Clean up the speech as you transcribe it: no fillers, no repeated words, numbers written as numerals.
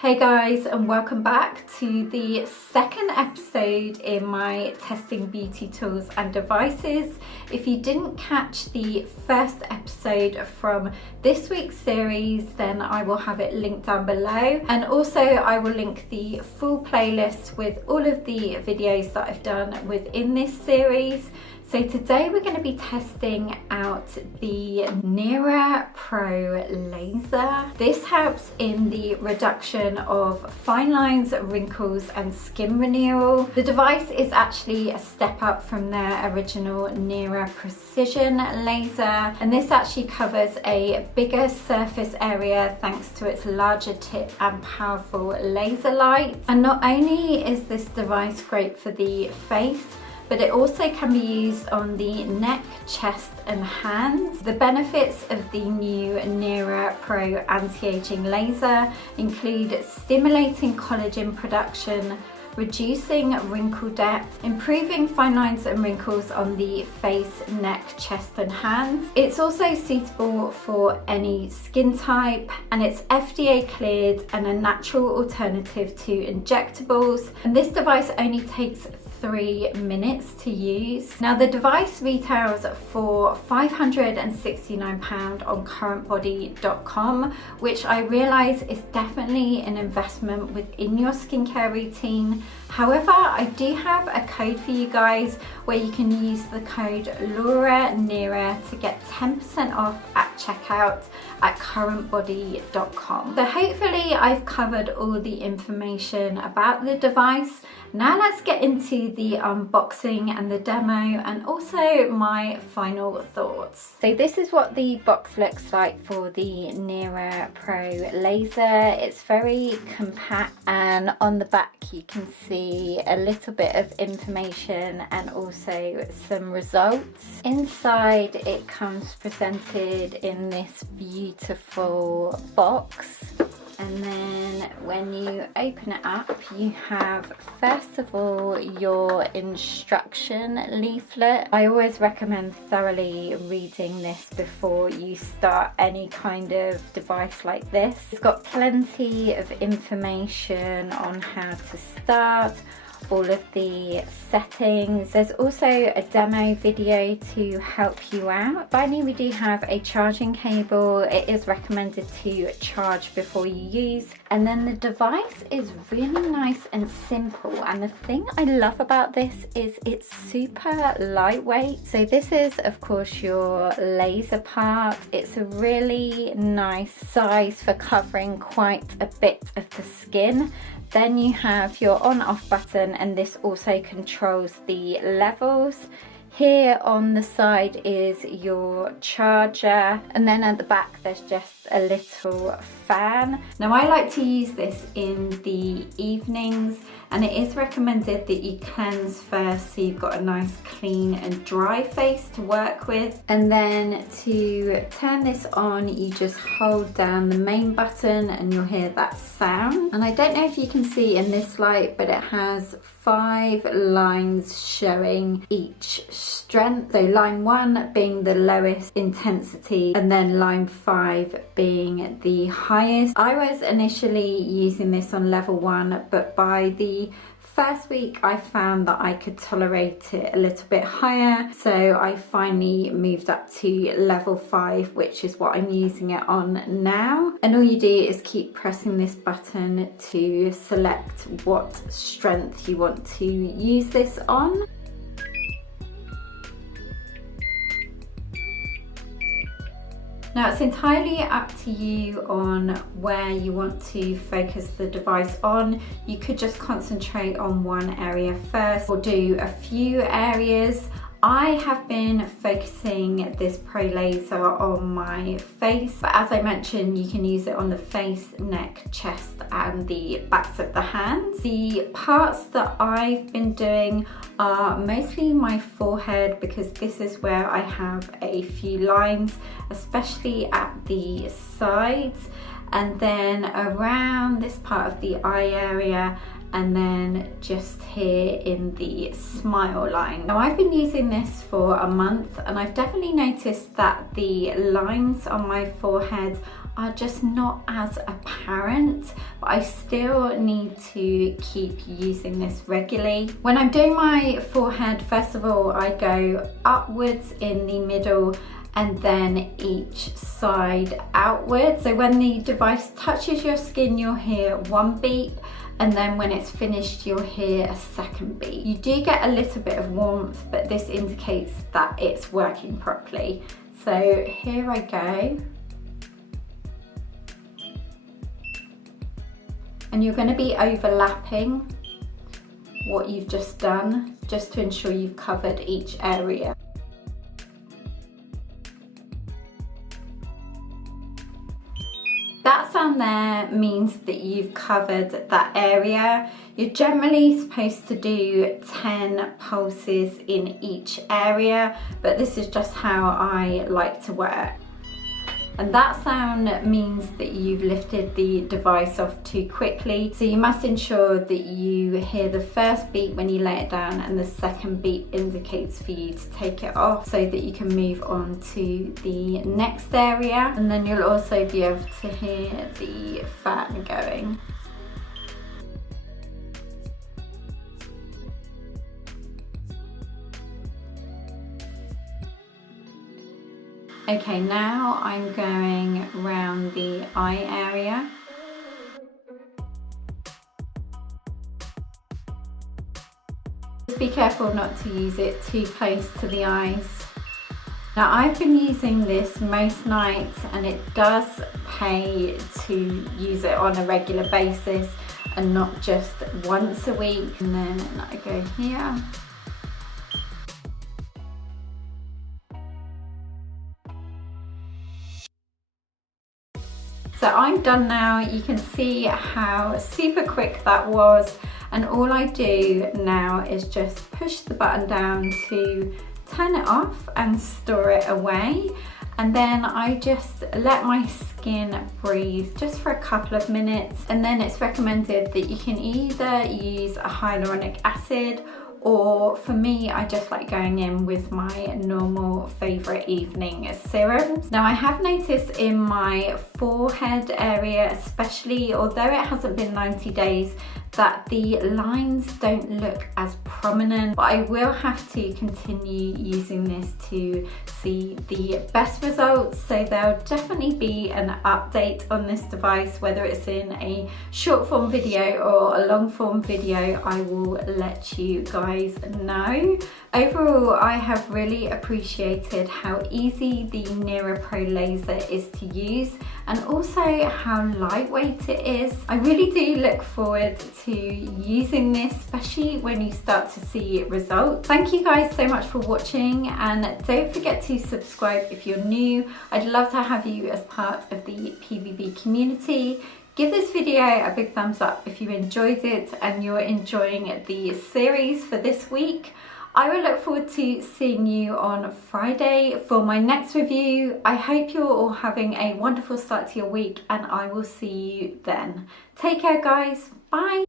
Hey guys, and welcome back to the second episode in my testing beauty tools and devices. If you didn't catch the first episode from this week's series, then I will have it linked down below, and also I will link the full playlist with all of the videos that I've done within this series. So today we're going to be testing out the Nira Pro Laser. This helps in the reduction of fine lines, wrinkles and skin renewal. The device is actually a step up from their original Nira Precision Laser, and this actually covers a bigger surface area thanks to its larger tip and powerful laser light. And not only is this device great for the face, but it also can be used on the neck, chest and hands. The benefits of the new Nira Pro anti-aging laser include stimulating collagen production, reducing wrinkle depth, improving fine lines and wrinkles on the face, neck, chest and hands. It's also suitable for any skin type, and it's FDA cleared and a natural alternative to injectables. And this device only takes 3 minutes to use. Now the device retails for £569 on currentbody.com, which I realise is definitely an investment within your skincare routine. However, I do have a code for you guys where you can use the code LauraNira to get 10% off at checkout at currentbody.com. So hopefully I've covered all the information about the device. Now let's get into the unboxing and the demo and also my final thoughts. So this is what the box looks like for the Nira Pro Laser. It's very compact, and on the back you can see a little bit of information and also some results. Inside it comes presented in this beautiful box. And then when you open it up, you have first of all your instruction leaflet. I always recommend thoroughly reading this before you start any kind of device like this. It's got plenty of information on how to start, all of the settings. There's also a demo video to help you out. Finally, we do have a charging cable. It is recommended to charge before you use. And then the device is really nice and simple. And the thing I love about this is it's super lightweight. So this is of course your laser part. It's a really nice size for covering quite a bit of the skin. Then you have your on-off button, and this also controls the levels. Here on the side is your charger, and then at the back there's just a little fan. Now I like to use this in the evenings, and it is recommended that you cleanse first so you've got a nice clean and dry face to work with. And then to turn this on, you just hold down the main button and you'll hear that sound. And I don't know if you can see in this light, but it has 5 lines showing each strength. So line 1 being the lowest intensity, and then line 5 being the highest. I was initially using this on level 1, but by the first week I found that I could tolerate it a little bit higher, so I finally moved up to level 5, which is what I'm using it on now. And all you do is keep pressing this button to select what strength you want to use this on. Now it's entirely up to you on where you want to focus the device on. You could just concentrate on one area first or do a few areas. I have been focusing this Pro Laser on my face, but as I mentioned, you can use it on the face, neck, chest and the backs of the hands. The parts that I've been doing are mostly my forehead, because this is where I have a few lines, especially at the sides, and then around this part of the eye area, and then just here in the smile line. Now I've been using this for a month, and I've definitely noticed that the lines on my forehead are just not as apparent, but I still need to keep using this regularly. When I'm doing my forehead, first of all, I go upwards in the middle and then each side outwards. So when the device touches your skin, you'll hear one beep, and then when it's finished, you'll hear a second beep. You do get a little bit of warmth, but this indicates that it's working properly. So here I go. And you're going to be overlapping what you've just done, just to ensure you've covered each area. That sound there means that you've covered that area. You're generally supposed to do 10 pulses in each area, but this is just how I like to work. And that sound means that you've lifted the device off too quickly. So you must ensure that you hear the first beep when you lay it down, and the second beep indicates for you to take it off so that you can move on to the next area. And then you'll also be able to hear the fan going. Okay, now I'm going around the eye area. Just be careful not to use it too close to the eyes. Now I've been using this most nights, and it does pay to use it on a regular basis and not just once a week. And then I go here. So I'm done now. You can see how super quick that was, and all I do now is just push the button down to turn it off and store it away, and then I just let my skin breathe just for a couple of minutes. And then it's recommended that you can either use a hyaluronic acid, or for me, I just like going in with my normal favourite evening serums. Now I have noticed in my forehead area especially, although it hasn't been 90 days, that the lines don't look as prominent, but I will have to continue using this to see the best results. So there'll definitely be an update on this device, whether it's in a short form video or a long form video. I will let you guys know. Overall, I have really appreciated how easy the Nira Pro Laser is to use, and also how lightweight it is. I really do look forward to using this, especially when you start to see results. Thank you guys so much for watching, and don't forget to subscribe if you're new. I'd love to have you as part of the PVB community. Give this video a big thumbs up if you enjoyed it and you're enjoying the series for this week. I will look forward to seeing you on Friday for my next review. I hope you're all having a wonderful start to your week, and I will see you then. Take care guys, bye.